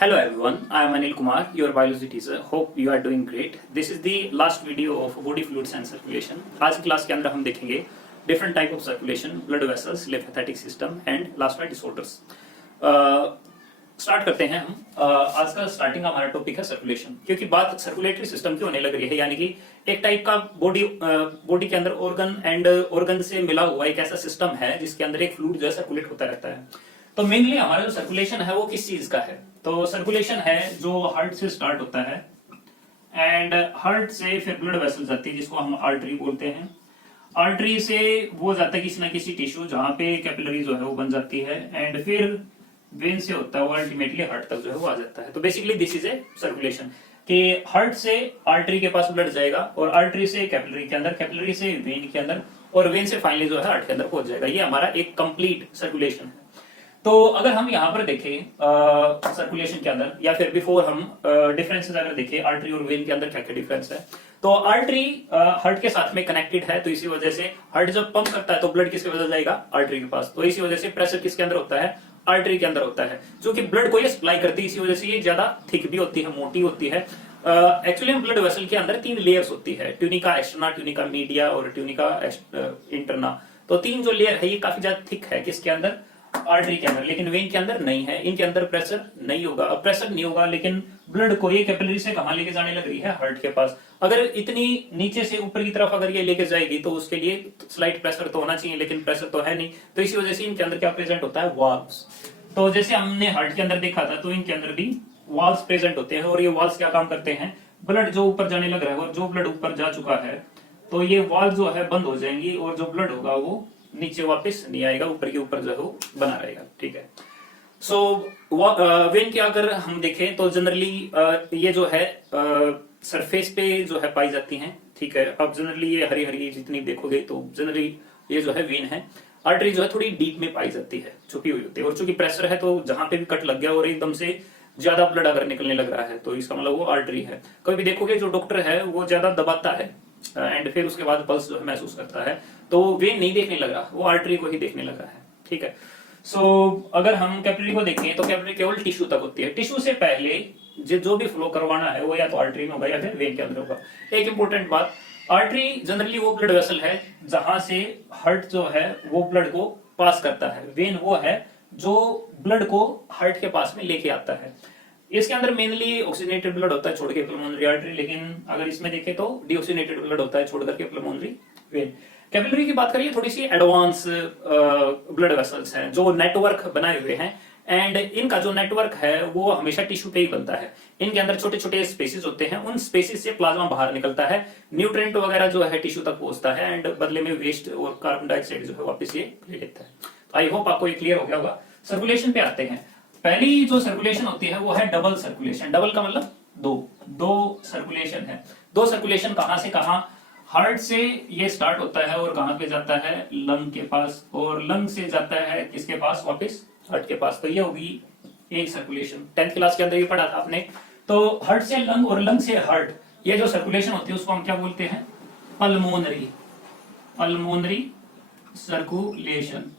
Hello everyone, I am Anil Kumar, your biology teacher. Hope you are doing great. This is the last video of body fluids and circulation. आज की class के अंदर हम देखेंगे different type of circulation, blood vessels, lymphatic system and last में disorders. Start करते हैं हम। आज का स्टार्टिंग का हमारा टॉपिक है सर्कुलेशन, क्योंकि बात सर्कुलेटरी सिस्टम की होने लग रही है, यानी कि एक टाइप का बॉडी के अंदर ऑर्गन से मिला हुआ एक ऐसा सिस्टम है जिसके अंदर एक फ्लूइड जो है सर्कुलेट होता रहता है। तो मेनली हमारा जो सर्कुलेशन है वो किस चीज का है? तो सर्कुलेशन है जो हार्ट से स्टार्ट होता है एंड हार्ट से फिर ब्लड वेसल जाती है जिसको हम आर्टरी बोलते हैं। आर्टरी से वो जाता है किसी ना किसी टिश्यू जहां पे कैपिलरी जो है वो बन जाती है एंड फिर वेन से होता है वो अल्टीमेटली हार्ट तक जो है वो आ जाता है। तो basically this is a circulation कि हार्ट से आर्टरी के पास ब्लड जाएगा और आर्टरी से कैपिलरी के अंदर, कैपिलरी से वेन के अंदर और वेन से फाइनली जो है हार्ट के अंदर पहुंच जाएगा। ये हमारा एक कंप्लीट सर्कुलेशन है। तो अगर हम यहाँ पर देखें सर्कुलेशन के अंदर या फिर बिफोर हम डिफरेंसेस अगर देखें आर्टरी और वेन के अंदर क्या क्या डिफरेंस है, तो आर्टरी हार्ट के साथ में कनेक्टेड है, तो इसी वजह से हार्ट जब पंप करता है तो ब्लड किसके वजह जाएगा? आर्टरी के पास। तो इसी वजह से प्रेशर किसके अंदर होता है? आर्टरी के अंदर होता है, जो कि ब्लड को ये सप्लाई करती है। इसी वजह से ये ज्यादा थिक भी होती है, मोटी होती है। एक्चुअली ब्लड वेसल के अंदर 3 लेयर्स होती है, ट्यूनिका एक्सटर्ना, ट्यूनिका मीडिया और ट्यूनिका इंटरना। तो 3 जो लेयर है ये काफी ज्यादा थिक है किसके अंदर? आर्टरी के अंदर, लेकिन वेन के अंदर नहीं है। इनके अंदर प्रेशर नहीं होगा। अब प्रेशर नहीं होगा लेकिन ब्लड को ये कैपिलरी से कहां लेके जाने लग रही है? हार्ट के पास। अगर इतनी नीचे से ऊपर की तरफ अगर ये लेके जाएगी तो उसके लिए स्लाइट प्रेशर तो होना चाहिए, लेकिन प्रेशर तो है नहीं। तो इसी वजह से इनके अंदर क्या प्रेजेंट होता है? वाल्व्स। तो जैसे हमने हार्ट के अंदर देखा था तो इनके अंदर भी वाल्व्स प्रेजेंट होते हैं और ये वाल्व्स क्या काम करते हैं? ब्लड जो ऊपर जाने लग रहा है और जो ब्लड ऊपर जा चुका है तो ये वाल्व जो है बंद हो जाएंगी और जो ब्लड होगा वो नीचे वापस नहीं आएगा, ऊपर के ऊपर जो है वो बना रहेगा। ठीक है। सो वेन की अगर हम देखें तो जनरली ये जो है सरफेस पे जो है पाई जाती हैं। ठीक है। अब जनरली ये हरी हरी जितनी देखोगे तो जनरली ये जो है वेन है। आर्टरी जो है थोड़ी डीप में पाई जाती है, छुपी हुई होती है, और चूंकि प्रेशर है तो जहां पे भी कट लग गया और एकदम से ज्यादा ब्लड अगर निकलने लग रहा है तो इसका मतलब वो आर्टरी है। कभी भी देखोगे जो डॉक्टर है वो ज्यादा दबाता है एंड फिर उसके बाद पल्स जो है महसूस करता है, तो वेन नहीं देखने लगा, वो आर्टरी को ही देखने लगा है। ठीक है। सो अगर हम कैपिलरी को देखें तो कैपिलरी केवल टिश्यू तक होती है। टिश्यू से पहले जो भी फ्लो करवाना है वो या तो आर्टरी में होगा या फिर वेन के अंदर होगा। एक इंपॉर्टेंट बात, आर्टरी जनरली वो ब्लड वेसल है जहां से हार्ट जो है वो ब्लड को पास करता है। वेन वो है जो ब्लड को हार्ट के पास में लेके आता है। इसके अंदर मेनली ऑक्सीजनेटेड ब्लड होता है छोड़ के पल्मोनरी आर्टरी, लेकिन अगर इसमें देखें तो डीऑक्सीजनेटेड ब्लड होता है छोड़ करके पल्मोनरी वेन। कैपिलरी की बात करिए, थोड़ी सी एडवांस ब्लड वेसल्स हैं जो नेटवर्क बनाए हुए हैं एंड इनका जो नेटवर्क है वो हमेशा टिश्यू पे ही बनता है। इनके अंदर छोटे छोटे स्पेसिस होते हैं, उन स्पेसिस से प्लाज्मा बाहर निकलता है, न्यूट्रिएंट वगैरह जो है टिश्यू तक पहुंचता है एंड बदले में वेस्ट और कार्बन डाइऑक्साइड जो है वापस ये ले लेता है। तो आई होप आपको ये क्लियर हो गया होगा। सर्कुलेशन पे आते हैं। पहली जो सर्कुलेशन होती है वो है डबल सर्कुलेशन। डबल का मतलब दो सर्कुलेशन है। दो सर्कुलेशन कहां से कहां? हार्ट से ये स्टार्ट होता है और कहां पे जाता है? लंग के पास, और लंग से जाता है किसके पास? वापस हार्ट के पास। तो ये होगी एक सर्कुलेशन। 10th क्लास के अंदर ये पढ़ा था आपने। तो हार्ट से लंग और लंग से हार्ट, ये जो सर्कुलेशन होती है उसको हम क्या बोलते हैं? Pulmonary circulation.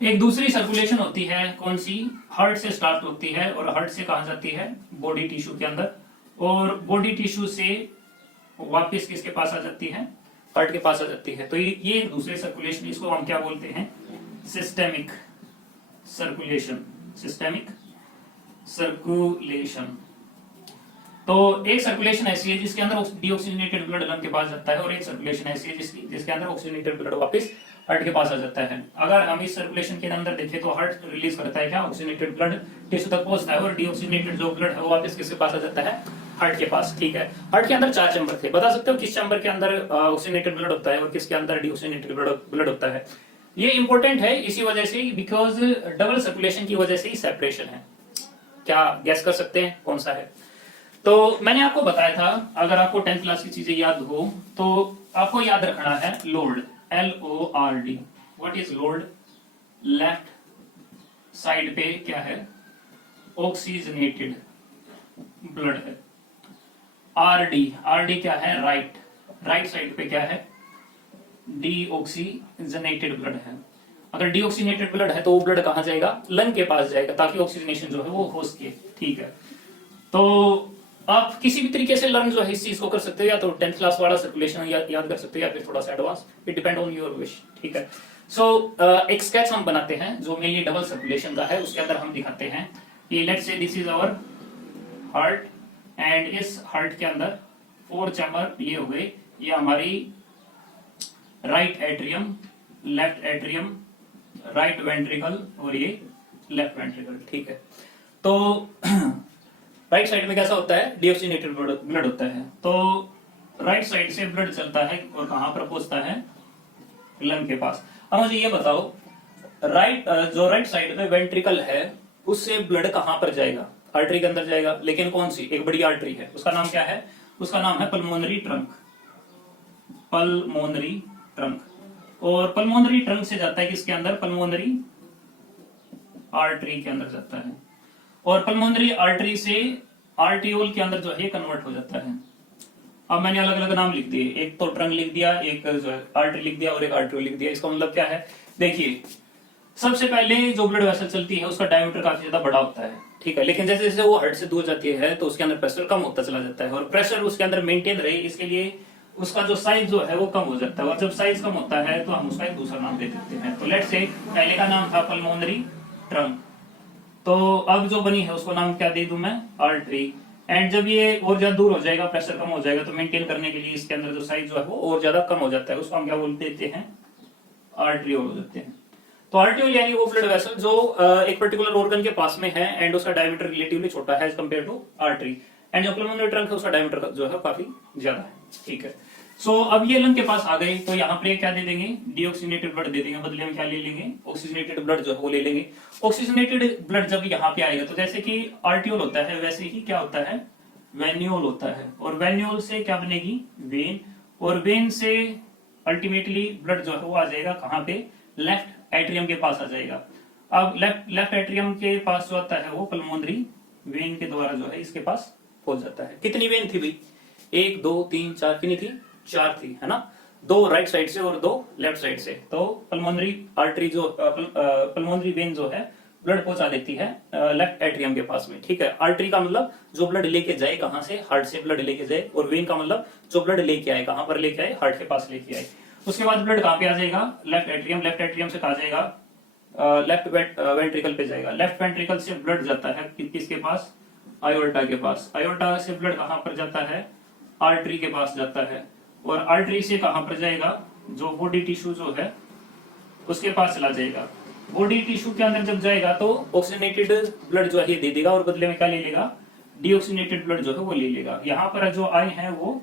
एक दूसरी सर्कुलेशन होती है कौन सी? हार्ट से स्टार्ट होती है और हार्ट से कहां जाती है? बॉडी टिश्यू के अंदर, और बॉडी टिश्यू से वापस किसके पास आ जाती है? हार्ट के पास आ जाती है। तो ये दूसरे सर्कुलेशन, इसको हम क्या बोलते हैं? Systemic circulation. Systemic circulation. तो एक सर्कुलेशन ऐसी है जिसके अंदर डीऑक्सीजनेटेड ब्लड लंग के पास जाता है और एक सर्कुलेशन ऐसी है जिसके अंदर ऑक्सीजनेटेड ब्लड वापस हार्ट के पास आ जाता है। अगर हम इस सर्कुलेशन के अंदर देखें तो हार्ट रिलीज करता है क्या? ऑक्सीजनेटेड ब्लड टिश्यू तक पहुंचता है और डीऑक्सीजनेटेड जो ब्लड है वो वापस किसके पास आ जाता है? हार्ट के पास। ठीक है। हार्ट के अंदर 4 चैम्बर थे। बता सकते हो किस चैम्बर के अंदर ऑक्सीजनेटेड ब्लड होता है और किसके अंदर डीऑक्सीजनेटेड ब्लड होता है? ये इंपॉर्टेंट है इसी वजह से, बिकॉज डबल सर्कुलेशन की वजह से ही सेपरेशन है। क्या गैस कर सकते हैं कौन सा है? तो मैंने आपको बताया था, अगर आपको 10th क्लास की चीजें याद हो तो आपको याद रखना है load, LORD। What is load? Left side पे क्या है? ऑक्सीजनेटेड ब्लड है। RD क्या है? राइट साइड पे क्या है? डीऑक्सीजनेटेड ब्लड है। अगर डीऑक्सीजनेटेड ब्लड है तो वो ब्लड कहाँ जाएगा, लंग के पास जाएगा, ताकि ऑक्सीजनेशन जो है वो हो सके। ठीक है, तो आप किसी भी तरीके से लर्न जो है इस चीज को कर सकते हो, या तो 10th क्लास वाला सर्कुलेशन याद कर सकते हो, या फिर थोड़ा सा advance, it depend on your wish. ठीक है, सो एक स्केच हम बनाते हैं जो मेनली डबल सर्कुलेशन का है। उसके अंदर हम दिखाते हैं कि let's say this is our heart, and इस हार्ट के अंदर 4 चैम्बर ये हो गए, ये हमारी right atrium, left atrium, right ventricle और ये लेफ्ट वेंट्रिकल। ठीक है, तो राइट साइड में कैसा होता है, डीऑक्सीजनेटेड ब्लड होता है। तो राइट साइड से ब्लड चलता है और कहां पर पहुंचता है, लंग के पास। अब मुझे ये बताओ, जो राइट साइड में वेंट्रिकल है उससे ब्लड कहां पर जाएगा, आर्टरी के अंदर जाएगा, लेकिन कौन सी, एक बड़ी आर्टरी है, उसका नाम क्या है, उसका नाम है पल्मोनरी ट्रंक, पल्मोनरी ट्रंक। और पल्मोनरी ट्रंक से जाता है किसके अंदर, पल्मोनरी आर्टरी के अंदर जाता है, और पल्मोनरी आर्टरी से आर्टियोल के अंदर जो है कन्वर्ट हो जाता है। अब मैंने अलग अलग नाम लिख दिए, एक तो ट्रंक लिख दिया, एक जो है आर्टरी लिख दिया और एक आर्टियोल लिख दिया। इसका मतलब क्या है, देखिए सबसे पहले जो ब्लड वेसल चलती है उसका डायमीटर काफी ज्यादा बड़ा होता है। ठीक है, लेकिन जैसे जैसे वो हार्ट से दूर जाती है तो उसके अंदर प्रेशर कम होता चला जाता है, और प्रेशर उसके अंदर मेंटेन रहे इसके लिए उसका जो साइज जो है वो कम हो जाता है, और जब साइज कम होता है तो हम उसका एक दूसरा नाम दे देते हैं। तो लेट्स से पहले का नाम था पल्मोनरी ट्रंक, तो अब जो बनी है उसको नाम क्या दे दूं मैं, आर्टरी। एंड जब ये और ज्यादा दूर हो जाएगा, प्रेशर कम हो जाएगा, तो मेंटेन करने के लिए इसके अंदर जो साइज जो है वो और ज्यादा कम हो जाता है, उसको हम क्या बोल देते हैं, आर्टरियोल हो जाते हैं। तो आर्टरियोल यानी वो ब्लड वेसल जो एक पर्टिकुलर ऑर्गन के पास में है एंड उसका डायमीटर रिलेटिवली छोटा है as compare to artery, and जो पल्मोनरी ट्रंक है उसका डायमीटर जो है काफी ज्यादा है। ठीक है, सो अब ये लंग के पास आ गए, तो यहाँ पे क्या दे देंगे, डीऑक्सीजनेटेड ब्लड दे देंगे, बदले में क्या ले लेंगे, ऑक्सीजनेटेड ब्लड जो है वो ले लेंगे। ऑक्सीजनेटेड ब्लड जब यहाँ पे आएगा तो जैसे कि आर्टियोल होता है वैसे ही क्या होता है, वेन्यूल होता है, और वेन्यूल से क्या बनेगी, वेन, और वेन से अल्टीमेटली ब्लड जो है वो आ जाएगा कहाँ पे, लेफ्ट एट्रियम के पास आ जाएगा। अब लेफ्ट एट्रियम के पास जो आता है वो पल्मोनरी वेन के द्वारा जो है इसके पास पहुंच जाता है। कितनी वेन थी भाई, 1 2 3 4, कितनी थी, 4 थी, है ना, 2 राइट साइड से और 2 लेफ्ट साइड से। तो पल्मोनरी आर्टरी जो पल्मोनरी वेन जो है ब्लड पहुंचा देती है लेफ्ट एट्रियम के पास में। ठीक है, आर्टरी का मतलब जो ब्लड लेके जाए, कहां से, हार्ट से ब्लड लेके जाए, और वेन का मतलब जो ब्लड लेके आए, कहां पर लेके आए, हार्ट के पास लेके आए। उसके बाद ब्लड कहां पे आ जाएगा, लेफ्ट एट्रियम, लेफ्ट एट्रियम से कहा जाएगा लेफ्ट वेंट्रिकल पे जाएगा। लेफ्ट वेंट्रिकल से ब्लड जाता है किसके पास, आयोर्टा के पास। आयोर्टा से ब्लड कहां पर जाता है, आर्टरी के पास जाता है, और आर्टरी से कहां पर जाएगा, जो बॉडी टिश्यू जो है उसके पास चला जाएगा। बॉडी टिश्यू के अंदर जब जाएगा तो ऑक्सीजनेटेड ब्लड जो है ये दे देगा, और बदले में क्या ले लेगा, डीऑक्सीजनेटेड ब्लड जो है वो ले लेगा। यहाँ पर जो आए हैं वो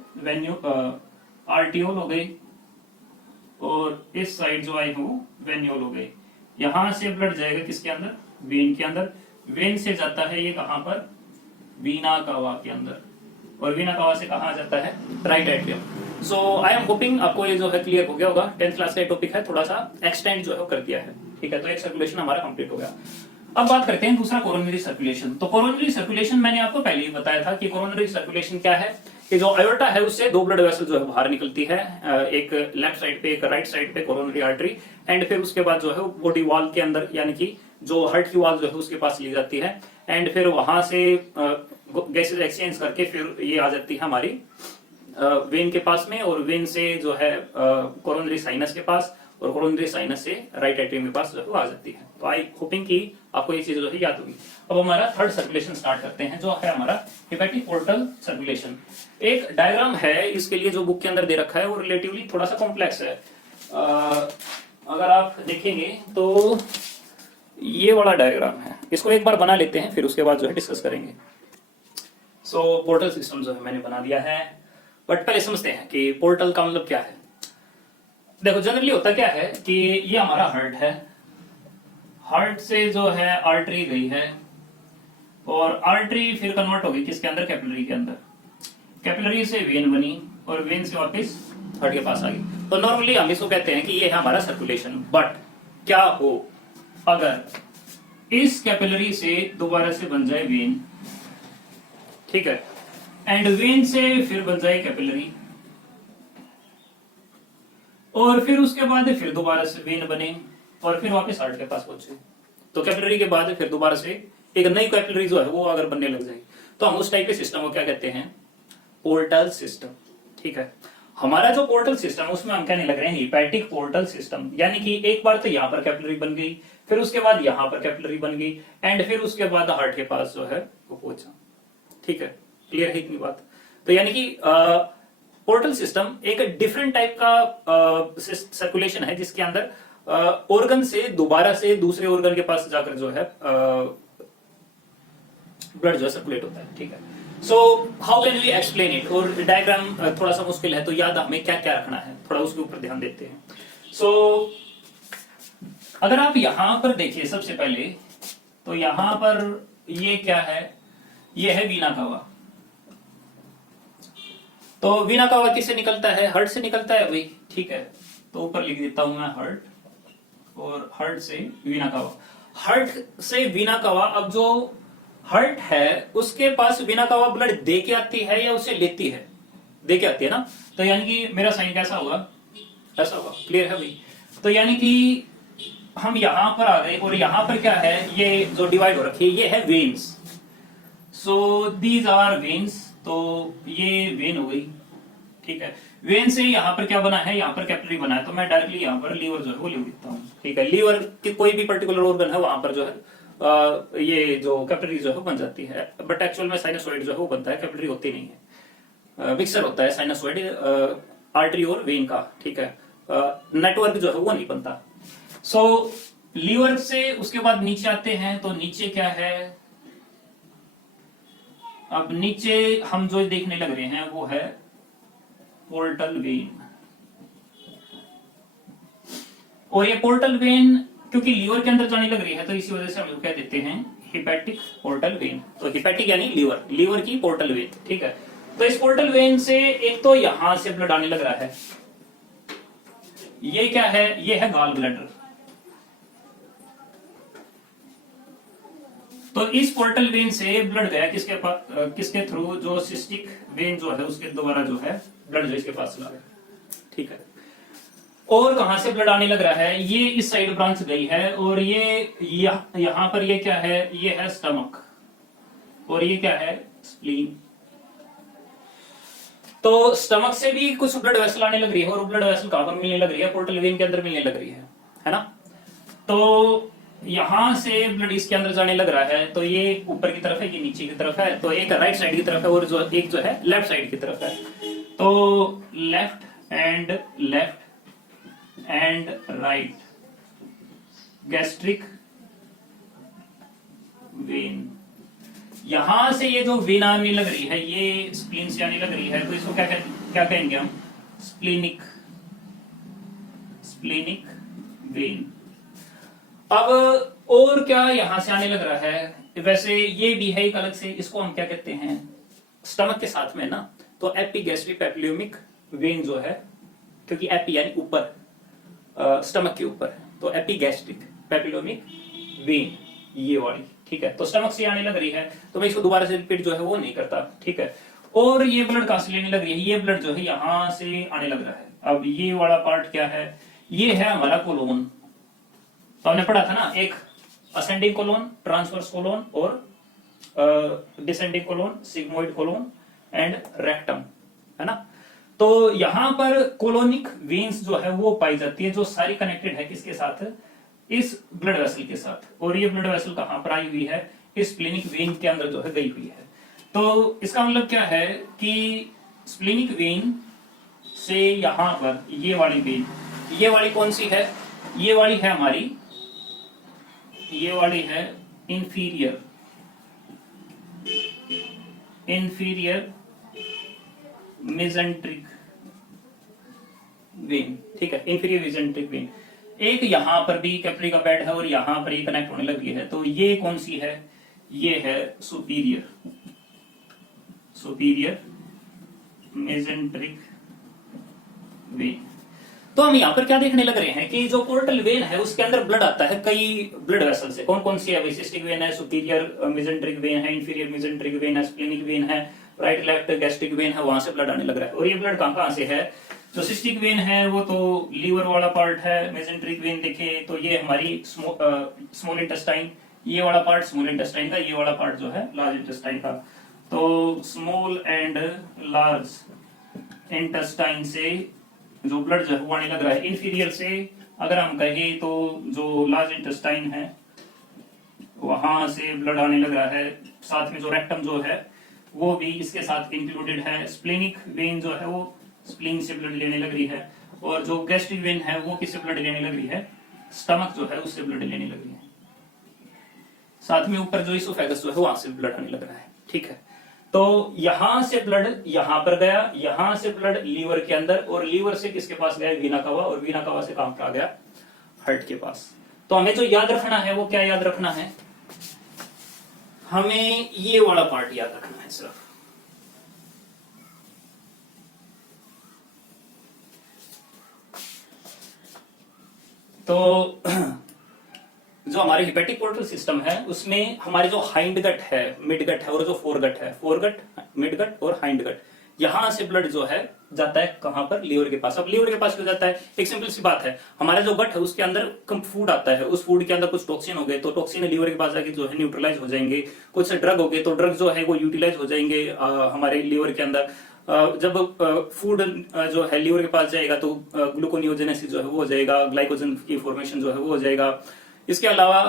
आर्टियोल हो गए, और इस साइड जो आए हैं वो वेन्यूल हो गए। यहाँ से ब्लड जाएगा किसके अंदर, वेन के अंदर, वेन से जाता है ये कहां पर, वीना कावा के अंदर, और वीना कावा से कहा जाता है, right atrium. So I am hoping आपको ये जो है क्लियर हो गया होगा। 10th क्लास का टॉपिक है, थोड़ा सा एक्सटेंड जो है कर दिया है। ठीक है, तो एक सर्कुलेशन हमारा कंप्लीट हो गया। अब बात करते हैं दूसरा, कोरोनरी सर्कुलेशन। तो कोरोनरी सर्कुलेशन मैंने आपको पहले ही बताया था कि कोरोनरी सर्कुलेशन क्या है, कि जो आयोर्टा है उससे 2 ब्लड वेसल जो है बाहर निकलती है, एक लेफ्ट साइड पे, एक राइट साइड पे, कोरोनरी आर्टरी, एंड फिर उसके बाद जो है बॉडी वॉल के अंदर, यानी कि जो हार्ट की वॉल जो है उसके पास ली जाती है, एंड फिर वहां से गैसेस एक्सचेंज करके फिर ये आ जाती है हमारी वेन के पास में, और वेन से जो है कोरोनरी साइनस के पास, और कोरोनरी साइनस से राइट एट्रियम के पास जो है आ जाती है। तो आई होपिंग कि आपको ये चीज जो है याद होगी। अब हमारा थर्ड सर्कुलेशन स्टार्ट करते हैं, जो है हमारा हेपेटिक पोर्टल सर्कुलेशन। एक डायग्राम है इसके लिए जो बुक के अंदर दे रखा है, वो रिलेटिवली थोड़ा सा कॉम्प्लेक्स है। अगर आप देखेंगे तो ये वाला डायग्राम है, इसको एक बार बना लेते हैं, फिर उसके बाद जो है डिस्कस करेंगे। सो पोर्टल सिस्टम जो है मैंने बना दिया है, बट पहले समझते हैं कि पोर्टल का मतलब क्या है। देखो जनरली होता क्या है कि ये हमारा हार्ट है, हार्ट से जो है आर्टरी गई है, और आर्टरी फिर कन्वर्ट होगी किसके अंदर, कैपिलरी के अंदर, कैपिलरी से वेन बनी, और वेन से वापस हार्ट के पास आ गई। तो नॉर्मली हम इसको कहते हैं कि ये है हमारा सर्कुलेशन। बट क्या हो अगर इस कैपिलरी से दोबारा से बन जाए वेन, ठीक है, एंड वेन से फिर बन जाए कैपिलरी, और फिर उसके बाद फिर दोबारा से वेन बने, और फिर वापस हार्ट के पास पहुंचे, तो कैपिलरी के बाद फिर दोबारा से एक नई कैपिलरी जो है वो अगर बनने लग जाए, तो हम उस टाइप के सिस्टम को क्या कहते हैं, पोर्टल सिस्टम। ठीक है, हमारा जो पोर्टल सिस्टम है उसमें हम कहने लग रहे हैं हिपैटिक पोर्टल सिस्टम, यानी कि एक बार तो यहाँ पर कैपिलरी बन गई, फिर उसके बाद यहाँ पर कैपिलरी बन गई, एंड फिर उसके बाद हार्ट के पास जो है वो पहुंचा। ठीक है, क्लियर है इतनी बात? तो यानी कि पोर्टल सिस्टम एक डिफरेंट टाइप का सर्कुलेशन है जिसके अंदर ऑर्गन से दोबारा से दूसरे ऑर्गन के पास जाकर जो है ब्लड जो है सर्कुलेट होता है। ठीक है, so how can we explain it, और डायग्राम थोड़ा सा मुश्किल है तो याद हमें क्या क्या रखना है, थोड़ा उसके ऊपर ध्यान देते हैं। सो अगर आप यहां पर देखिए सबसे पहले, तो यहां पर ये क्या है, ये है वीना कावा। तो वीना कावा किससे निकलता है, हार्ट से निकलता है भाई। ठीक है, तो ऊपर लिख देता हूं मैं हार्ट, और हार्ट से वीना कावा, हार्ट से वीना कावा। अब जो हार्ट है उसके पास वीना कावा ब्लड दे के आती है या उसे लेती है, दे के आती है ना, तो यानी कि मेरा साइन कैसा होगा, ऐसा होगा। क्लियर है भाई? तो यानी कि हम यहां पर आ गए, और यहां पर क्या है, ये जो डिवाइड हो रखी है ये है veins. So these are veins, तो ये वेन हो गई। ठीक है, वेन से यहाँ पर क्या बना है, यहाँ पर कैपिलरी बना है, तो मैं डायरेक्टली यहाँ पर लीवर जो है वो लिख देता हूँ। ठीक है, लीवर की कोई भी पर्टिकुलर ऑर्गन है वहां पर जो है ये जो कैपिलरी जो है वो बन जाती है, बट एक्चुअल में साइनसॉइड जो है वो बनता है, कैपिलरी होती नहीं है, मिक्सर होता है साइनसॉइड आर्टरी और वेन का। ठीक है, नेटवर्क जो है वो नहीं बनता। सो लीवर से उसके बाद नीचे आते हैं, तो नीचे क्या है, अब नीचे हम जो देखने लग रहे हैं वो है पोर्टल वेन। और ये पोर्टल वेन क्योंकि लीवर के अंदर जाने लग रही है तो इसी वजह से हम कह देते हैं हिपैटिक पोर्टल वेन। तो हिपैटिक यानी लीवर, लीवर की पोर्टल वेन। ठीक है, तो इस पोर्टल वेन से एक तो यहां से ब्लड आने लग रहा है, ये क्या है, ये है गॉल ब्लैडर। तो इस पोर्टल वेन से ब्लड गया किसके पास, किसके थ्रू, जो सिस्टिक वेन जो है उसके द्वारा जो है ब्लड जो इसके पास चला गया। ठीक है, और कहां से ब्लड आने लग रहा है, ये इस साइड ब्रांच गई है, और ये यहां पर ये क्या है, ये है स्टमक, और ये क्या है, स्प्लीन। तो स्टमक से भी कुछ ब्लड वेसल आने लग रही है, और ब्लड वेसल कहां पर मिलने लग रही है, पोर्टल वेन के अंदर मिलने लग रही है ना। तो यहां से ब्लड इसके अंदर जाने लग रहा है, तो ये ऊपर की तरफ है, ये नीचे की तरफ है, तो एक राइट साइड की तरफ है और जो एक जो है लेफ्ट साइड की तरफ है। तो left and right gastric when, यहां से ये जो वेन आने लग रही है ये स्प्लीन से आने लग रही है, तो इसको क्या कहेंगे हम, स्प्लीनिक वेन। अब और क्या यहां से आने लग रहा है, वैसे ये भी है एक अलग से, इसको हम क्या कहते हैं, स्टमक के साथ में ना, तो एपिगैस्ट्रिक पेपिलोमिक वेन जो है, क्योंकि एपी यानी ऊपर, स्टमक के ऊपर, तो एपिगैस्ट्रिक पेपिलोमिक वेन ये वाली। ठीक है, तो स्टमक से आने लग रही है, तो मैं इसको दोबारा से रिपीट जो है वो नहीं करता। ठीक है, और ये ब्लड कहां से लेने लग रही है, ये ब्लड जो है यहां से आने लग रहा है। अब ये वाला पार्ट क्या है, ये है हमारा कोलोन। तो हमने पढ़ा था ना, एक असेंडिंग कोलोन, ट्रांसवर्स कोलोन और descending colon, sigmoid colon and rectum, है ना। तो यहां पर कोलोनिक वेन्स जो है वो पाई जाती है, जो सारी कनेक्टेड है किसके साथ, इस ब्लड वेसल के साथ। और ये ब्लड वेसल कहां पर आई हुई है, इस स्प्लीनिक वेन के अंदर जो है गई हुई है। तो इसका मतलब क्या है कि स्प्लीनिक वेन से यहां पर ये वाली वेन, ये वाली कौन सी है, ये वाली है हमारी, ये वाली है इंफीरियर मेजेंट्रिक वेन। ठीक है, इंफीरियर मेजेंट्रिक वेन। एक यहां पर भी कैपिलरी का बेड है और यहां पर ये कनेक्ट होने लगी है, तो ये कौन सी है, ये है सुपीरियर मेजेंट्रिक वेन। तो हम यहाँ पर क्या देखने लग रहे हैं कि जो पोर्टल वेन है उसके अंदर ब्लड आता है कई ब्लड वेसल से। कौन कौन सी है, सिस्टिक वेन है, सुपीरियर मेजेंट्रिक वेन है, इंफीरियर मेजेंट्रिक वेन है, स्प्लीनिक वेन है, राइट लेफ्ट गैस्ट्रिक वेन है, वहां से ब्लड आने लग रहा है। और ये ब्लड कहां से है, जो सिस्टिक वेन है वो तो लीवर वाला पार्ट है। मेजेंट्रिक वेन देखें तो ये हमारी स्मॉल इंटेस्टाइन, ये वाला पार्ट स्मॉल इंटेस्टाइन का, ये वाला पार्ट जो है लार्ज इंटेस्टाइन का। तो स्मॉल एंड लार्ज इंटेस्टाइन से जो ब्लड जो है वो आने लग रहा है। इंफीरियर से अगर हम कहें तो जो लार्ज इंटेस्टाइन है वहां से ब्लड आने लग रहा है। साथ में जो रेक्टम जो है वो भी इसके साथ इंक्लूडेड है। स्प्लेनिक वेन जो है वो स्प्लीन से ब्लड लेने लग रही है, और जो गैस्ट्रिक वेन है वो किससे ब्लड लेने लग रही है, स्टमक जो है उससे ब्लड लेने लग रही है। साथ में ऊपर जो इसोफेगस जो है वहां से ब्लड आने लग रहा है। ठीक है, तो यहां से ब्लड यहां पर गया, यहां से ब्लड लीवर के अंदर, और लीवर से किसके पास गया, वीना कवा, और वीना कवा से कहां पर आ गया, हार्ट के पास। तो हमें जो याद रखना है वो क्या याद रखना है, हमें ये वाला पार्ट याद रखना है सिर्फ। तो जो हमारे हिपेटिक पोर्टल सिस्टम है उसमें हमारे जो हाइंड गट है, मिड गट है, और जो फोरगट है, फोरगट, मिड गट और हाइंड गट, यहां से ब्लड जो है जाता है कहां पर, लीवर के पास। अब लीवर के पास क्यों जाता है, एक सिंपल सी बात है, हमारा जो गट है उसके अंदर कम फूड आता है, उस फूड के अंदर कुछ टॉक्सिन हो गए तो टॉक्सिन लीवर के पास जाके जो है न्यूट्रलाइज हो जाएंगे। कुछ ड्रग हो गए तो ड्रग जो है वो यूटिलाइज हो जाएंगे हमारे लीवर के अंदर। जब फूड जो है लीवर के पास जाएगा तो ग्लूकोनियोजेनेसिस जो है वो हो जाएगा, ग्लाइकोजन की फॉर्मेशन जो है वो हो जाएगा। इसके अलावा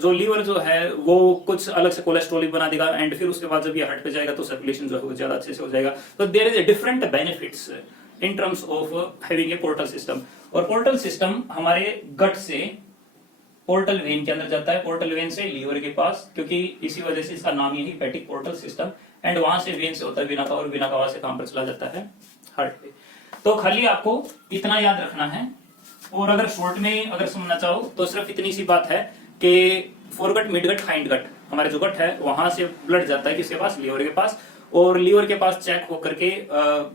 जो लीवर जो है वो कुछ अलग से कोलेस्ट्रॉल बना देगा, एंड फिर उसके बाद जब ये हार्ट पे जाएगा तो सर्कुलेशन जो है वो ज्यादा अच्छे से हो जाएगा। तो there is a different benefits in terms of having a portal system. और पोर्टल सिस्टम हमारे गट से पोर्टल वेन के अंदर जाता है, पोर्टल वेन से लीवर के पास, क्योंकि इसी वजह से इसका नाम ही है हेपेटिक पोर्टल सिस्टम। एंड वहां से वेन से होता है वीना कवा, और वीना कवा से कहां पर चला जाता है, हार्ट पे। तो खाली आपको इतना याद रखना है, और अगर शॉर्ट में अगर समझना चाहो तो सिर्फ इतनी सी बात है कि फोरगट, मिडगट, हाइंड गट, हमारे जो गट है वहां से ब्लड जाता है किसके पास, लीवर के पास, और लीवर के पास चेक होकर के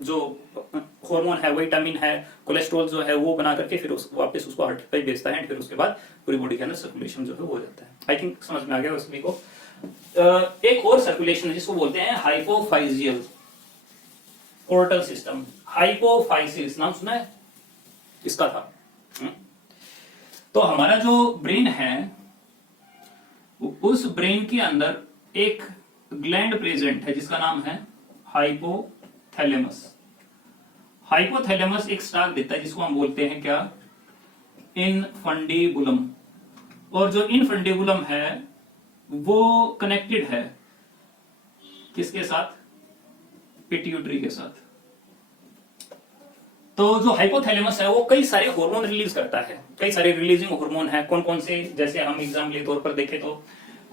जो हार्मोन है, विटामिन है, कोलेस्ट्रॉल जो है वो बना करके फिर वापस उसको हार्ट पे भेजता है, फिर उसके बाद पूरी बॉडी के अंदर सर्कुलेशन जो है वो हो जाता है। आई थिंक समझ में आ गया सभी को। एक और सर्कुलेशन है जिसको बोलते हैं हाइपोफाइजियल पोर्टल सिस्टम। हाइपोफाइसिस नाम सुना है इसका था। तो हमारा जो ब्रेन है उस ब्रेन के अंदर एक ग्लैंड प्रेजेंट है जिसका नाम है हाइपोथैलेमस। हाइपोथैलेमस एक स्टाक देता है जिसको हम बोलते हैं क्या, इनफंडिबुलम। और जो इनफंडिबुलम है वो कनेक्टेड है किसके साथ, पिट्यूटरी के साथ। तो जो हाइपोथैलेमस है वो कई सारे हार्मोन रिलीज करता है, कई सारे रिलीजिंग हार्मोन है। कौन कौन से, जैसे हम एग्जाम्पल के तौर पर देखें तो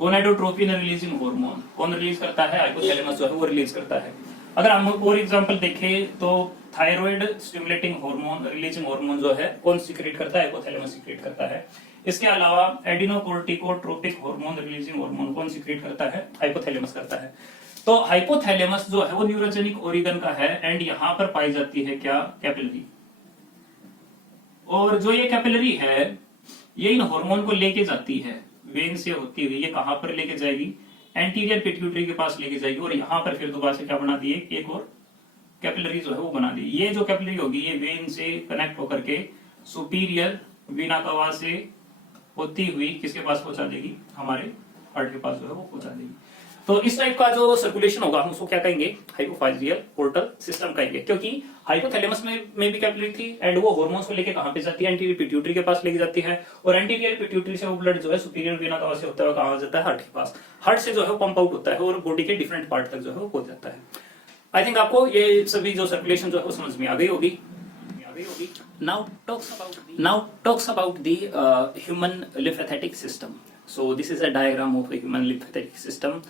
गोनाडोट्रोपिन रिलीजिंग हार्मोन कौन रिलीज करता है, हाइपोथैलेमस जो है वो रिलीज करता है। अगर हम और एग्जांपल देखें तो thyroid stimulating hormone releasing hormone जो है कौन सीक्रेट करता है, हाइपोथैलेमस सीक्रेट करता है। इसके अलावा एडिनोकोर्टिकोट्रोपिक हार्मोन रिलीजिंग हार्मोन कौन सीक्रेट करता है, हाइपोथैलेमस करता है। तो हाइपोथैलेमस जो है वो न्यूरोजेनिक ओरिगन का है, एंड यहां पर पाई जाती है क्या, कैपिलरी। और जो ये कैपिलरी है ये इन हार्मोन को लेके जाती है वेन से होती हुई, ये कहां पर लेके जाएगी, एंटीरियर पिट्यूटरी के पास लेके जाएगी, और यहां पर फिर दोबारा से क्या बना दी, एक और कैपिलरी जो है वो बना दी। ये जो कैपिलरी होगी ये वेन से कनेक्ट होकर के सुपीरियर वीना कवा से होती हुई किसके पास पहुंचा देगी, हमारे हार्ट के पास जो है वो पहुंचा देगी। तो इस टाइप का जो सर्कुलेशन होगा हम उसको क्या कहेंगे, हाइपोफाइजियल पोर्टल सिस्टम कहेंगे, क्योंकि हाइपोथैलेमस में भी कैपिलरी थी, एंड वो हार्मोन्स को लेके कहां पे जाती है, एंटीरियर पिट्यूटरी के पास लेके जाती है, और एंटीरियर पिट्यूटरी से वो ब्लड जो है सुपीरियर वीना कवा से होता है कहां जाता है, हार्ट के पास। हार्ट से जो है पंप आउट होता है और बॉडी के डिफरेंट पार्ट तक जो है वो पहुंच जाता है। आई थिंक आपको ये सभी जो सर्कुलेशन जो है वो समझ में आ गई होगी। Now talks about the human lymphatic system. So this is a diagram of a human lymphatic system.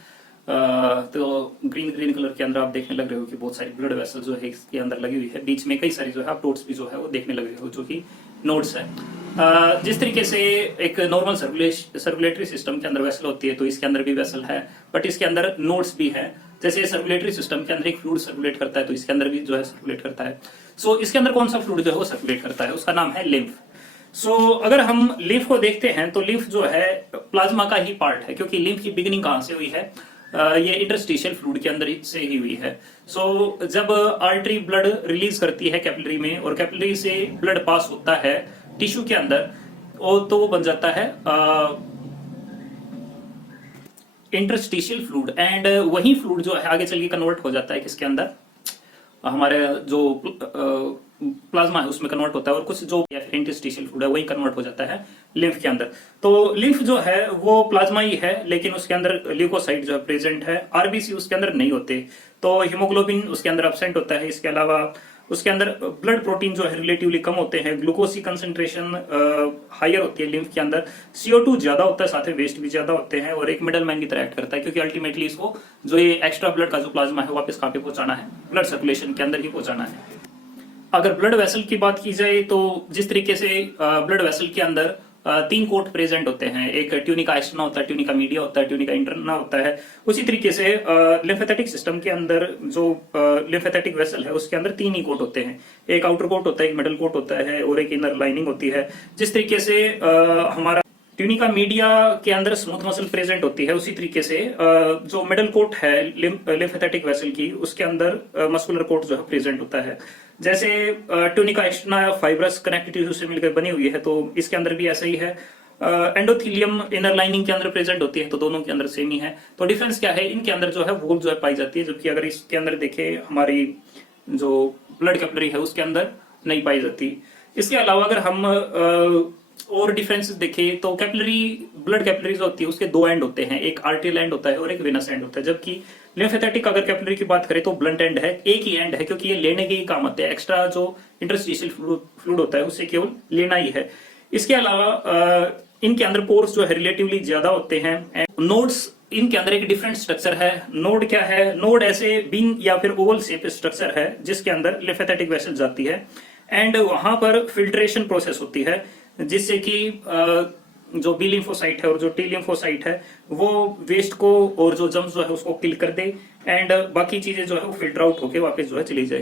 तो ग्रीन कलर के अंदर आप देखने लग रहे हो कि बहुत सारी ब्लड वेसल जो है इसके अंदर लगी हुई है, बीच में कई सारी जो है आप डॉट्स भी जो है वो देखने लग रहे हो जो कि नोड्स है। जिस तरीके से एक नॉर्मल सर्कुलेटरी सिस्टम के अंदर वेसल होती है तो इसके अंदर भी वेसल है, बट इसके अंदर नोड्स भी है। जैसे सर्कुलेटरी सिस्टम के अंदर एक फ्लूइड सर्कुलेट करता है तो इसके अंदर भी जो है सर्कुलेट करता है। सो इसके अंदर कौन सा फ्लूइड जो है वो सर्कुलेट करता है, उसका नाम है लिम्फ। सो अगर हम लिम्फ को देखते हैं तो लिम्फ जो है प्लाज्मा का ही पार्ट है, क्योंकि लिम्फ की बिगिनिंग कहां से हुई है, ये इंटरस्टिशियल फ्लूइड के अंदर से ही हुई है। सो जब आर्टरी ब्लड रिलीज करती है कैपिलरी में और कैपिलरी से ब्लड पास होता है टिश्यू के अंदर, तो वो बन जाता है इंटरस्टिशियल फ्लूइड। एंड वही फ्लूइड जो है आगे चल के कन्वर्ट हो जाता है किसके अंदर, हमारे जो प्लाज्मा है उसमें कन्वर्ट होता है, और कुछ जो इंटरस्टिशियल फ्लूइड है वही कन्वर्ट हो जाता है लिम्फ के अंदर। तो लिम्फ जो है वो प्लाज्मा ही है, लेकिन उसके अंदर ल्यूकोसाइट जो है प्रेजेंट है, आरबीसी उसके अंदर नहीं होते, तो हीमोग्लोबिन उसके अंदर एब्सेंट होता है। इसके अलावा उसके अंदर ब्लड प्रोटीन जो है रिलेटिवली कम होते हैं, ग्लूकोज की कंसेंट्रेशन हायर होती है लिम्फ के अंदर, CO2 ज्यादा होता है, साथ में वेस्ट भी ज्यादा होते हैं, और एक मिडल मैन की तरह एक्ट करता है, क्योंकि अल्टीमेटली इसको जो ये एक्स्ट्रा ब्लड का जो प्लाज्मा है वापस कहाँ पे पहुंचाना है, ब्लड सर्कुलेशन के अंदर ही पहुंचाना है। अगर ब्लड वेसल की बात की जाए तो जिस तरीके से ब्लड वेसल के अंदर 3 कोट प्रेजेंट होते हैं, एक ट्यूनिका एक्सटर्ना होता है, ट्यूनिका मीडिया होता है, ट्यूनिका इंटरना होता है, उसी तरीके से लिम्फेथेटिक सिस्टम के अंदर जो लिम्फेथेटिक वेसल है उसके अंदर 3 ही कोट होते हैं, एक आउटर कोट होता है, एक मिडल कोट होता है, और एक इनर लाइनिंग होती है। जिस तरीके से हमारा ट्यूनिका मीडिया के अंदर स्मूथ मसल प्रेजेंट होती है, उसी तरीके से जो मिडल कोट है लिम्फेथेटिक वेसल की उसके अंदर मस्कुलर कोट जो है प्रेजेंट होता है। जैसे tunica externa fibrous connective tissue से मिलकर बनी हुई है, तो इसके अंदर भी ऐसा ही है। एंडोथीलियम इनर लाइनिंग के अंदर प्रेजेंट होती है, तो दोनों के अंदर सेम ही है। तो डिफरेंस क्या है, इनके अंदर जो है वॉल जो है पाई जाती है, जबकि अगर इसके अंदर देखें हमारी जो ब्लड कैपिलरी है उसके अंदर नहीं पाई जाती। इसके अलावा अगर हम और डिफरेंसेस देखें तो कैपिलरी ब्लड कैपिलरीज होती है उसके 2 एंड होते हैं, एक आर्टियल एंड होता है और एक वेनस एंड होता है, जबकि लिम्फेथेटिक अगर कैपिलरी की बात करें तो ब्लंट एंड है, एक ही एंड है, क्योंकि ये लेने के ही काम आते हैं, एक्स्ट्रा जो इंटरस्टिशियल फ्लूइड होता है उससे केवल लेना ही है। इसके अलावा इनके अंदर पोर्स जो है रिलेटिवली ज्यादा होते हैं। नोड्स इनके अंदर एक डिफरेंट स्ट्रक्चर है। नोड क्या है, नोड ऐसे बीन या फिर ओवल शेप स्ट्रक्चर है जिसके अंदर लिम्फेथेटिक वेसल जाती है, एंड वहां पर फिल्ट्रेशन प्रोसेस होती है, जिससे कि जो बी लिम्फोसाइट है और जो टी लिम्फोसाइट है वो वेस्ट को और जो जम्स जो है उसको किल कर दे, एंड बाकी चीजें जो है वो फिल्टर आउट होके वापस जो है चली जाए।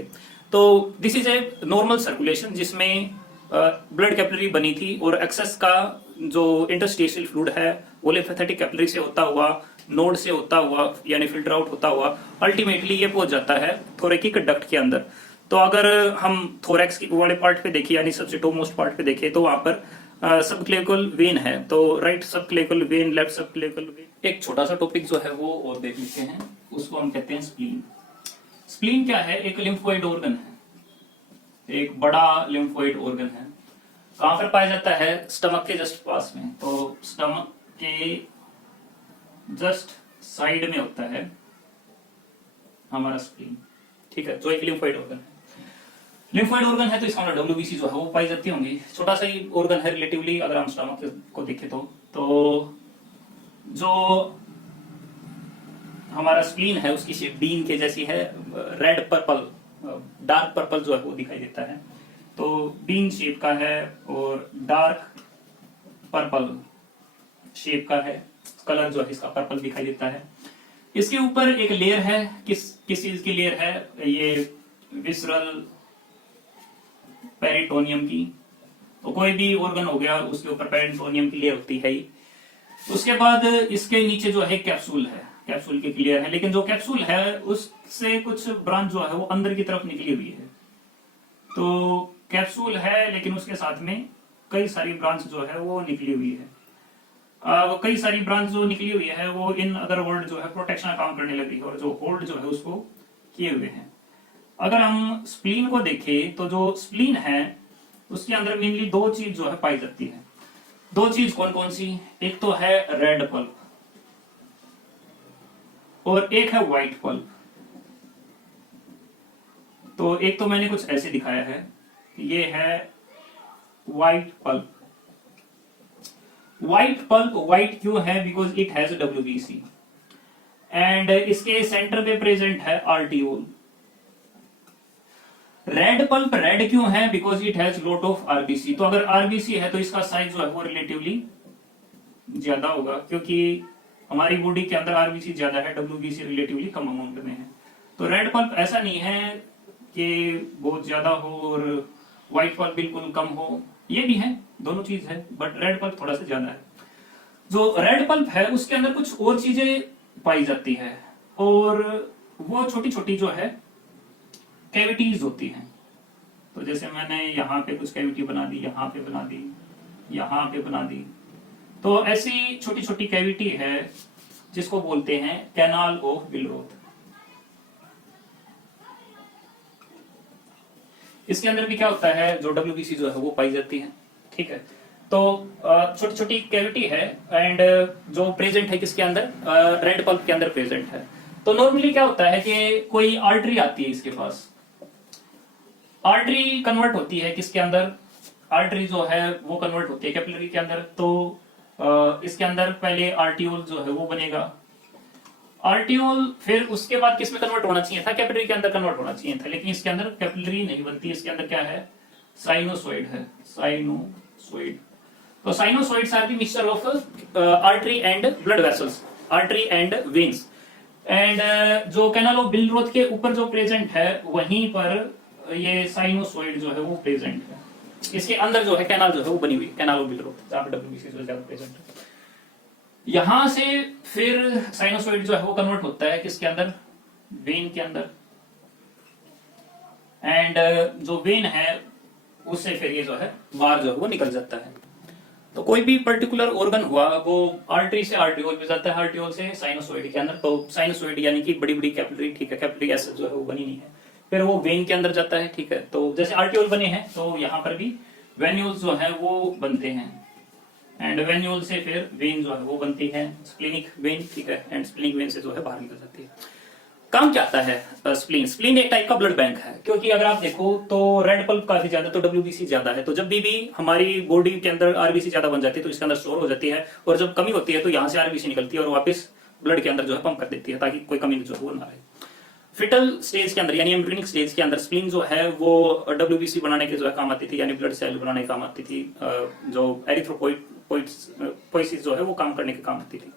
तो this is a normal circulation जिसमें ब्लड कैपिलरी बनी थी, और एक्सेस का जो इंटरस्टिशियल फ्लूइड है वो लिम्फेथेटिक कैपिलरी से होता हुआ, नोड से होता हुआ, यानी फिल्टर आउट होता हुआ अल्टीमेटली ये पहुंच जाता है थोरेकिक डक्ट के अंदर। तो अगर हम थोरैक्स वाले पार्ट पे देखें, यानी सबसे टॉपमोस्ट पार्ट पे देखें, तो वहां पर सबक्लेविकल वेन है, तो राइट सबक्लेविकल वेन, लेफ्ट सबक्लेविकल वेन। एक छोटा सा टॉपिक जो है वो और देख लेते हैं, उसको हम कहते हैं स्प्लीन। स्प्लीन क्या है, एक लिम्फोइड ऑर्गन है, एक बड़ा लिम्फोइड ऑर्गन है। कहां पर पाया जाता है, स्टमक के जस्ट पास में, तो स्टमक के जस्ट साइड में होता है हमारा स्प्लीन, ठीक है, जो एक लिम्फोइड ऑर्गन है। लिम्फोइड ऑर्गन है तो इसका मतलब WBC जो है वो पाई जाती होंगी। छोटा सा ही ऑर्गन है रिलेटिवली, अगर हम स्टमक को देखें तो जो हमारा स्प्लीन है उसकी शेप बीन के जैसी है, रेड पर्पल, डार्क पर्पल जो है वो दिखाई देता है, तो बीन शेप का है और डार्क पर्पल शेप का है, कलर जो है इसका पर्पल दिखाई देता है। इसके ऊपर एक लेयर है, किस चीज की लेयर है, ये विसरल पेरिटोनियम की, तो कोई भी ऑर्गन हो गया उसके ऊपर पेरिटोनियम की लेयर होती है ही। उसके बाद इसके नीचे जो है कैप्सूल है, कैप्सूल की लेयर है, लेकिन जो कैप्सूल है उससे कुछ ब्रांच जो है वो अंदर की तरफ निकली हुई है। तो कैप्सूल है लेकिन उसके साथ में कई सारी ब्रांच जो है वो निकली हुई है। कई सारी ब्रांच जो निकली हुई है वो इन अदर वर्ड जो है प्रोटेक्शन का काम करने लगी है, और जो होल्ड जो है उसको किए हुए हैं। अगर हम स्प्लीन को देखें तो जो स्प्लीन है उसके अंदर मेनली 2 चीज जो है पाई जाती है। 2 चीज कौन कौन सी, एक तो है रेड पल्प और एक है व्हाइट पल्प। तो एक तो मैंने कुछ ऐसे दिखाया है, ये है white pulp. White pulp white क्यों है, because it has WBC, and इसके सेंटर पे प्रेजेंट है आर्टियोल। रेड पल्प रेड क्यों है, because it has lot of RBC। तो अगर RBC है तो इसका साइज जो है वो रिलेटिवली ज्यादा होगा, क्योंकि हमारी बॉडी के अंदर RBC ज्यादा है, WBC रिलेटिवली कम अमाउंट में है। तो रेड पल्प ऐसा नहीं है कि बहुत ज्यादा हो और व्हाइट पल्प बिल्कुल कम हो, ये भी है, दोनों चीज है, बट रेड पल्प थोड़ा सा ज्यादा है। जो रेड पल्प है उसके अंदर कुछ और चीजें पाई जाती है, और वो छोटी छोटी जो है कैविटीज होती हैं। तो जैसे मैंने यहाँ पे कुछ कैविटी बना दी, यहाँ पे बना दी, यहाँ पे बना दी, तो ऐसी छोटी छोटी कैविटी है जिसको बोलते हैं कैनाल ऑफ बिलरोथ। इसके अंदर भी क्या होता है, जो डब्ल्यूबीसी जो है वो पाई जाती है, ठीक है। तो छोटी छोटी कैविटी है, एंड जो प्रेजेंट है किसके अंदर, रेड पल्प के अंदर प्रेजेंट है। तो नॉर्मली क्या होता है कि कोई आर्टरी आती है इसके पास, आर्टरी कन्वर्ट होती है किसके अंदर, आर्टरी जो है वो कन्वर्ट होती है कैपिलरी के अंदर। तो इसके अंदर पहले आर्टियोल जो है वो बनेगा, आर्टियोल फिर उसके बाद किस में कन्वर्ट होना चाहिए था, कैपिलरी के अंदर कन्वर्ट होना चाहिए था, लेकिन इसके अंदर कैपिलरी नहीं बनती, इसके अंदर क्या है, साइनोसॉइड है, साइनोसॉइड। तो sinusoids are the mixture of artery and blood vessels, artery and veins, and जो कैनाल ऑफ बिलरोथ के ऊपर जो प्रेजेंट है वहीं पर ये साइनोसॉइड जो है वो प्रेजेंट है। इसके अंदर जो है कैनाल जो है वो बनी हुई, कैनाल ऑफ बिलरोथ, जहां पे डब्ल्यूबीसी जो ज्यादा प्रेजेंट है। यहां से फिर साइनोसॉइड जो है वो कन्वर्ट होता है किसके अंदर, वेन के अंदर, एंड जो वेन है उससे फिर ये जो है बाहर जो है वो निकल जाता है। तो कोई भी पर्टिकुलर ऑर्गन हुआ वो आर्टरी से आर्टियोल में जाता है, आर्टियोल से साइनोसॉइड के अंदर। तो साइनोसॉइड यानी कि बड़ी बड़ी कैपिलरी, ठीक है, कैपिलरी ऐसे जो है वो बनी नहीं है, फिर वो वेन के अंदर जाता है, ठीक है। तो जैसे आर्टियोल बने हैं तो यहाँ पर भी वेन्यूल्स जो है वो बनते हैं, एंड वेन्यूल से फिर वेन जो है वो बनती है, स्प्लिनिक वेन, ठीक है, एंड स्प्लिनिक वेन से जो है बाहर निकल जाती है। काम क्या आता है स्प्लीन, स्प्लीन एक टाइप का ब्लड बैंक है, क्योंकि अगर आप देखो तो रेड पल्प काफी ज्यादा, तो डब्ल्यूबीसी ज्यादा है, तो जब भी हमारी बॉडी के अंदर आरबीसी ज्यादा बन जाती है तो इसके अंदर स्टोर हो जाती है, और जब कमी होती है तो यहाँ से आरबीसी निकलती है और वापस ब्लड के अंदर जो है पंप कर देती है, ताकि कोई कमी जो है वो ना रहे। फिटल स्टेज के अंदर यानी एम्ब्रियोनिक स्टेज के अंदर स्प्लीन जो है वो डब्ल्यूबीसी बनाने के जो है काम आती थी, यानी ब्लड सेल बनाने के काम आती थी, जो एरिथ्रोपोइसिस जो है वो काम करने के काम आती थी।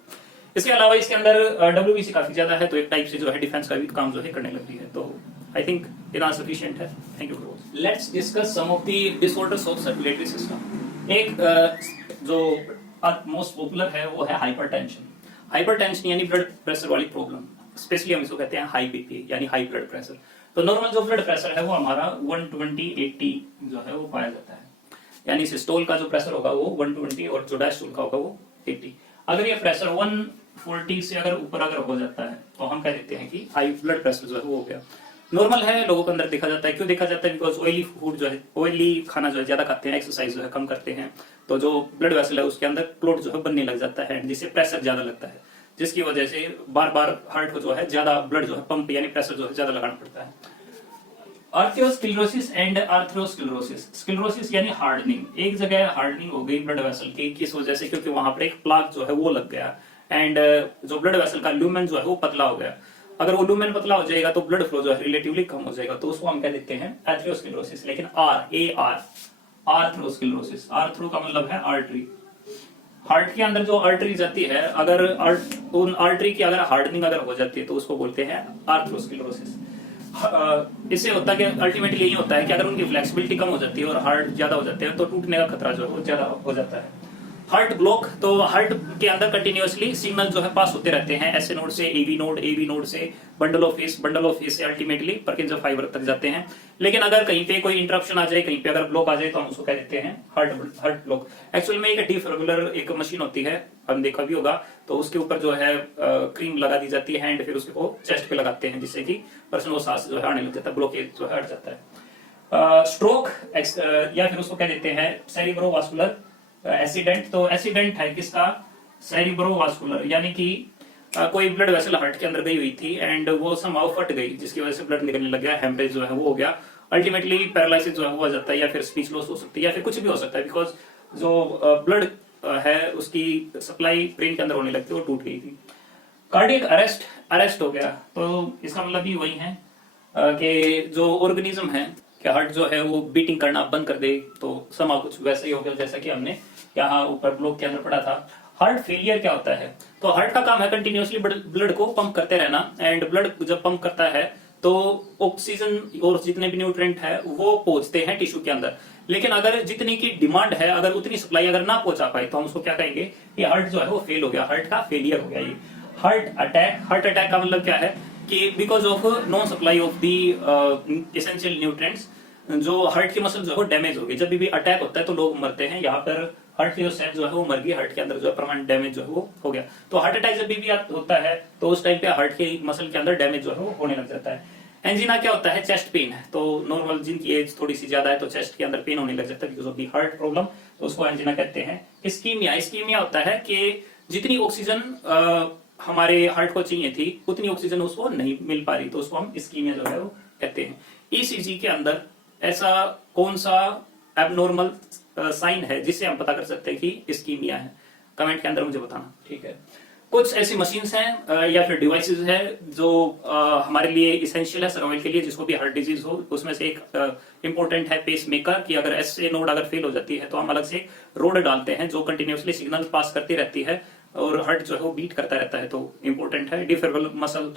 इसके अलावा इसके अंदर डब्ल्यूबीसी काफी ज्यादा है, तो एक टाइप से जो है डिफेंस का भी काम जो है करने लगती है। तो आई थिंक इतना सफिशिएंट है। Thank you for watching. Let's discuss some of the disorders of circulatory system. एक जो मोस्ट पॉपुलर है वो है हाइपरटेंशन। हाइपरटेंशन यानी ब्लड प्रेशर वाली प्रॉब्लम, स्पेशली हम इसको कहते हैं हाई बीपी यानी हाई ब्लड प्रेशर। तो नॉर्मल जो ब्लड प्रेशर है वो हमारा 120/80 जो है वो पाया जाता है, यानी सिस्टोल का जो प्रेशर होगा वो 120 और जो डायस्टोल का होगा वो 80। अगर ये प्रेशर 140 से अगर ऊपर अगर हो जाता है तो हम कह देते हैं कि हाई ब्लड प्रेशर जो है वो हो गया। नॉर्मल है, लोगों के अंदर देखा जाता है। क्यों देखा जाता है? बिकॉज ऑयली फूड जो है, ऑयली खाना जो है ज्यादा खाते हैं, एक्सरसाइज जो है कम करते हैं, तो जो ब्लड वेसल है उसके अंदर क्लोट जो है बनने लग जाता है, जिससे प्रेशर ज्यादा लगता है, जिसकी वजह से बार बार हार्ट को जो है ज्यादा ब्लड जो है पंप यानी प्रेशर जो है ज्यादा लगाना पड़ता है। आर्थियोस्क्लेरोसिस एंड आर्थ्रोस्क्लेरोसिस। स्क्लेरोसिस यानी हार्डनिंग, एक जगह हार्डनिंग हो गई ब्लड वेसल की, किस वजह से? क्योंकि वहां पर एक प्लाक जो है वो लग गया, एंड जो ब्लड वेसल का ल्यूमेन जो है वो पतला हो गया। अगर वो ल्यूमेन पतला हो जाएगा तो ब्लड फ्लो जो है रिलेटिवली कम हो जाएगा, तो उसको हम कह देते हैं आर्थ्रोस्क्लेरोसिस। लेकिन आर्थ्रोस्क्लेरोसिस, आर्थ्रो का मतलब है आर्टरी। हार्ट के अंदर जो आर्टरी जाती है, अगर उन आर्टरी की अगर हार्डनिंग अगर हो जाती है तो उसको बोलते हैं आर्थ्रोस्क्लेरोसिस। इससे होता है कि अल्टीमेटली यही होता है कि अगर उनकी फ्लेक्सिबिलिटी कम हो जाती है और हार्ट ज्यादा हो जाते हैं तो टूटने का खतरा जो है वो ज्यादा हो जाता है। हार्ट ब्लॉक, तो हार्ट के अंदर कंटिन्यूअसली सिग्नल जो है पास होते रहते हैं, एसए नोड से एवी नोड से बंडल ऑफ फेस से अल्टीमेटली परकिंसंस फाइबर तक जाते हैं। लेकिन अगर कहीं पे कोई इंटरप्शन आ जाए, कहीं पे अगर ब्लॉक आ जाए तो हम उसको कह देते हैं हार्ट ब्लॉक। एक्चुअल में एक डिफिब्रिलेटर एक मशीन होती है, हम देखा भी होगा, तो उसके ऊपर जो है क्रीम लगा दी जाती है एंड फिर उसको चेस्ट पे लगाते हैं, जिससे कि पर्सन वो सांस जो है आने लग जाता है, ब्लॉकेज जो है हट जाता है। स्ट्रोक या फिर उसको कह देते हैं सेरिब्रोवास्कुलर एक्सीडेंट। तो एक्सीडेंट है किसका? सेरिब्रोवास्कुलर, यानी कि कोई ब्लड वेसल हार्ट के अंदर गई हुई थी एंड वो समहाउ फट गई, जिसकी वजह से ब्लड निकलने लग गया, हेमरेज जो है वो हो गया, अल्टीमेटली पैरालिसिस जो है वो हो जाता है, या फिर स्पीच लॉस हो सकती है, या फिर कुछ भी हो सकता है, बिकॉज जो ब्लड है उसकी सप्लाई ब्रेन के अंदर होने लगती है, वो टूट गई थी। कार्डियक अरेस्ट हो गया, तो इसका मतलब भी वही है कि जो ऑर्गेनिज्म है कि हार्ट जो है वो बीटिंग करना बंद कर दे, तो समा कुछ वैसा ही हो गया जैसा कि हमने यहाँ ऊपर ब्लॉक के अंदर पढ़ा था। हार्ट फेलियर क्या होता है? तो हार्ट का काम है कंटिन्यूअसली ब्लड को पंप करते रहना, एंड ब्लड जब पंप करता है तो ऑक्सीजन और जितने भी न्यूट्रिएंट है वो पहुंचते हैं टिश्यू के अंदर। लेकिन अगर जितनी की डिमांड है, अगर उतनी सप्लाई अगर ना पहुंचा पाए तो हम उसको क्या कहेंगे? ये हार्ट जो है वो फेल हो गया, हार्ट का फेलियर हो गया। ये हार्ट अटैक का मतलब क्या है कि because of no supply of the essential nutrients, जो हार्ट की मसल जो है डैमेज हो गई। जब भी अटैक होता है तो लोग मरते हैं, यहाँ पर हार्ट की जो सेल जो है वो मर गई, हार्ट के अंदर जो है परमानेंट डैमेज जो है वो हो गया। तो हार्ट अटैक जब भी होता है तो उस टाइम पे हार्ट की मसल के अंदर डैमेज जो है वो होने लग जाता है। एंजिना क्या होता है? चेस्ट पेन है। तो नॉर्मल जिनकी एज थोड़ी सी ज्यादा है तो चेस्ट के अंदर पेन होने लग जाता है because of the heart problem, तो उसको एंजिना कहते हैं। इस्कीमिया होता है कि जितनी ऑक्सीजन हमारे हार्ट को चाहिए थी उतनी ऑक्सीजन उसको नहीं मिल पा रही, तो उसको हम इस्कीमिया जो है वो कहते हैं। ईसीजी के अंदर ऐसा कौन सा एबनॉर्मल साइन है जिससे हम पता कर सकते हैं कि इस्कीमिया है? कमेंट के अंदर मुझे बताना, ठीक है। कुछ ऐसी मशीन्स हैं या फिर डिवाइसेस हैं जो हमारे लिए इसेंशियल है सर्वाइवल के लिए, जिसको भी हार्ट डिजीज हो। उसमें से एक इंपॉर्टेंट है पेस मेकर, कि अगर एसए नोड अगर फेल हो जाती है तो हम अलग से रोड डालते हैं जो कंटिन्यूअसली सिग्नल पास करती रहती है और हार्ट जो है वो बीट करता रहता है, तो इंपॉर्टेंट है। डिफरेबल मसल,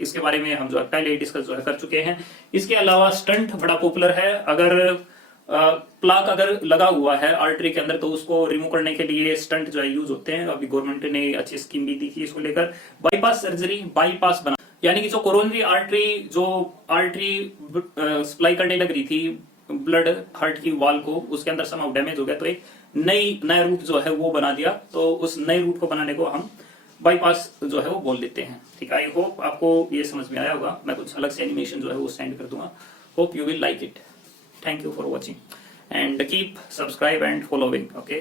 इसके बारे में हम जो है पहले डिस्कस जो है कर चुके हैं। इसके अलावा स्टंट बड़ा पॉपुलर है। अगर प्लाक अगर लगा हुआ है आर्टरी के अंदर तो उसको रिमूव करने के लिए स्टंट जो है यूज होते हैं। अभी गवर्नमेंट ने अच्छी स्कीम भी दी थी इसको लेकर। बाईपास सर्जरी, बाईपास बना, यानी कि जो कोरोनरी आर्टरी सप्लाई करने लग रही थी ब्लड हार्ट की वॉल को, उसके अंदर समहाउ डैमेज हो गया तो एक नया रूट जो है वो बना दिया। तो उस नए रूट को बनाने को हम बाईपास जो है वो बोल देते हैं, ठीक है। आई होप आपको ये समझ में आया होगा। मैं कुछ अलग से एनिमेशन जो है वो सेंड कर दूंगा। Hope you will like it. Thank you for watching and keep subscribe and following. Okay.